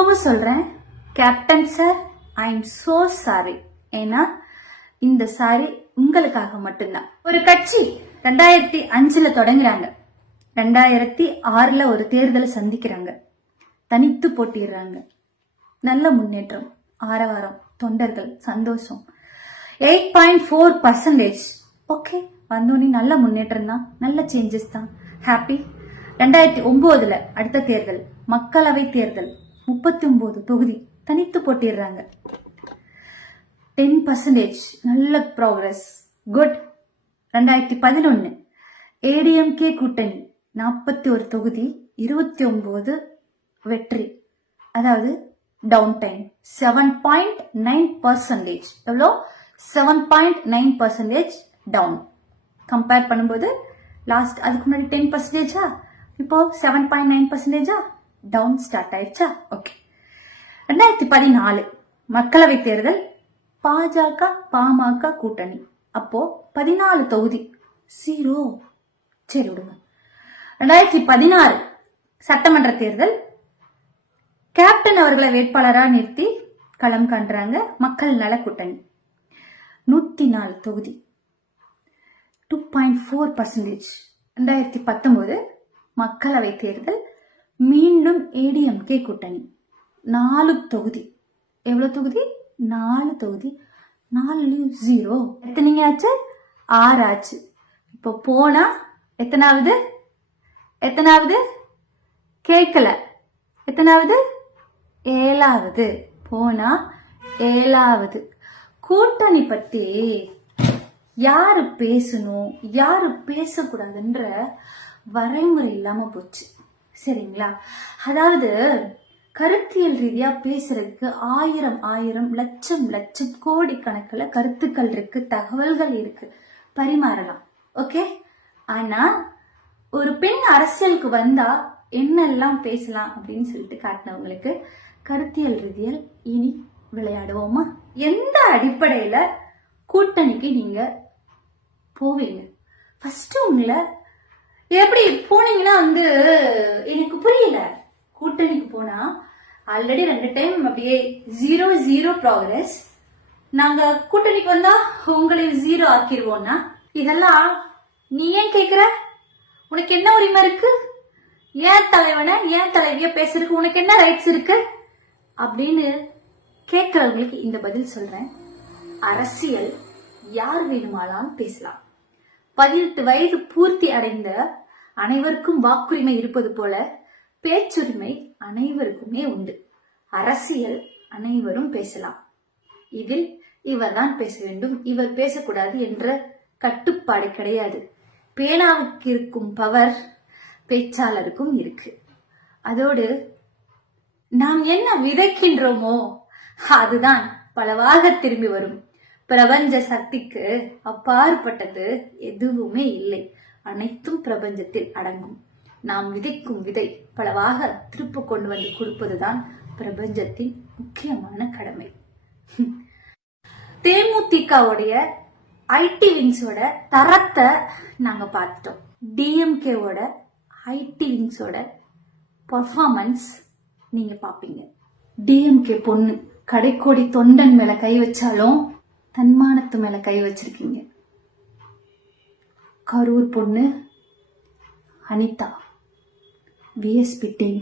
இப்பவும் சொல்றேன் captain sir I am so sorry ஏன்னா இந்த சாரி உங்களுக்காக மட்டும்தான். ஒரு கட்சி ரெண்டாயிரத்தி அஞ்சுல தொடங்குறாங்க. ரெண்டாயிரத்தி ஆறுல ஒரு தேர்தலை சந்திக்கிறாங்க. தனித்து போட்டிடுறாங்க நல்ல முன்னேற்றம் ஆரவாரம் தொண்டர்கள் சந்தோஷம். Eight point four percentage okay வந்தோடனே நல்ல முன்னேற்றம் தான் நல்ல சேஞ்சஸ் தான். ஹாப்பி ரெண்டாயிரத்தி ஒன்பதுல அடுத்த தேர்தல் மக்களவை தேர்தல். முப்பத்தி ஒன்பது தொகுதி தனித்து போட்டிடுறாங்க. டென் பர்சன்டேஜ் நல்ல ப்ராக்ரஸ் குட் ரெண்டாயிரத்தி பதினொன்று ஏடிஎம்கே கூட்டணி நாற்பத்தி ஒரு தொகுதி இருபத்தி ஒன்பது வெற்றி. அதாவது down time seven point nine percentage எவ்வளோ seven point nine percentage down compare பண்ணும்போது லாஸ்ட் அதுக்கு முன்னாடி டென் பர்சன்டேஜா இப்போ செவன் பாயிண்ட் நைன் பர்சன்டேஜா டவுன் ஸ்டார்ட் ஆயிடுச்சா? ஓகே ரெண்டாயிரத்தி பதினாலு மக்களவை தேர்தல் பாஜக பாமக கூட்டணி. அப்போ பதினாலு தொகுதி. ஜீரோ சரி விடுங்க. ரெண்டாயிரத்தி பதினாறு சட்டமன்ற தேர்தல். கேப்டன் அவர்களை வேட்பாளராக நிறுத்தி களம் காண்றாங்க மக்கள் நல கூட்டணி. நூத்தி நாலு தொகுதி. டூ பாயிண்ட் ஃபோர் பர்சன்டேஜ் ரெண்டாயிரத்தி பத்தொன்பது மக்களவை தேர்தல். மீண்டும் ஏடிஎம்கே கூட்டணி. நாலு தொகுதி. எவ்வளோ தொகுதி? நாலு தொகுதி. நாலுலையும் ஜீரோ. எத்தனைங்க ஆச்சு? ஆறு ஆச்சு. இப்போ போனால் எத்தனாவது? எத்தனாவது? கேட்கல. எத்தனாவது? ஏழாவது. போனா ஏழாவது. கூட்டணி பத்தி யாரு பேசணும்? யாரு பேசக்கூடாதுன்ற வரைமுறை இல்லாம போச்சு. சரிங்களா? அதாவது கருத்தியல் ரீதியா பேசுறதுக்கு ஆயிரம் ஆயிரம் லட்சம் லட்சம் கோடி கணக்கில் கருத்துக்கள் இருக்கு தகவல்கள் இருக்கு. பரிமாறலாம். ஓகே? ஆனா ஒரு பெண் அரசியலுக்கு வந்தா என்னெல்லாம் பேசலாம் அப்படின்னு சொல்லிட்டு காட்டினவங்களுக்கு கருத்தியல் ரீதியில் இனி விளையாடுவோமா? எந்த அடிப்படையில கூட்டணிக்கு நீங்க போவீங்க? ஃபர்ஸ்ட் உங்களை எப்படி போனீங்கன்னா வந்து எனக்கு புரியல. கூட்டணிக்கு போனா ஆல்ரெடி ரெண்டு டைம் அப்படியே ஜீரோ ஜீரோ ப்ராக்ரஸ் நாங்க கூட்டணிக்கு வந்தா உங்களை ஜீரோ ஆக்கிடுவோம்னா இதெல்லாம் நீ ஏன் கேக்குற? உனக்கு என்ன உரிமை இருக்கு? ஏன் தலைவனை ஏன் தலைவிய பேசுறதுக்கு உனக்கு என்ன ரைட்ஸ் இருக்கு? அப்படின்னு கேட்கறவங்களுக்கு இந்த பதில் சொல்றேன். அரசியல் யார் வேணுமானாலும் பேசலாம். பதினெட்டு வயது பூர்த்தி அடைந்த அனைவருக்கும் வாக்குரிமை இருப்பது போல பேச்சுரிமை அனைவருக்குமே உண்டு. அரசியல் அனைவரும் பேசலாம். இதில் இவர்தான் பேச வேண்டும். இவர் பேசக்கூடாது என்ற கட்டுப்பாடு கிடையாது. பேனாவுக்கு இருக்கும் பவர் பேச்சாளருக்கும் இருக்கு. அதோடு நாம் என்ன விதைக்கின்றோமோ அதுதான் பலவாக திரும்பி வரும். பிரபஞ்ச சக்திக்கு அப்பாற்பட்டது எதுவுமே இல்லை. அனைத்தும் பிரபஞ்சத்தில் அடங்கும். நாம் விதைக்கும் விதை பலவாக திருப்ப கொண்டு வந்து கொடுப்பதுதான் பிரபஞ்சத்தின் முக்கியமான கடமை. தேமுதிகவுடைய ஐடி விங்ஸோட தரத்தை நாங்க பார்த்துட்டோம். டிஎம்கேவோட ஐடி விங்ஸோட பர்ஃபார்மன்ஸ் நீங்க பாப்பீங்க டிஎம்கே பொண்ணு கடைக்கோடி தொண்டன் மேல கை வச்சாலும் தன்மானத்து மேல கை வச்சிருக்கீங்க. கரூர் பொண்ணு அனிதா விஎஸ்பி டீம்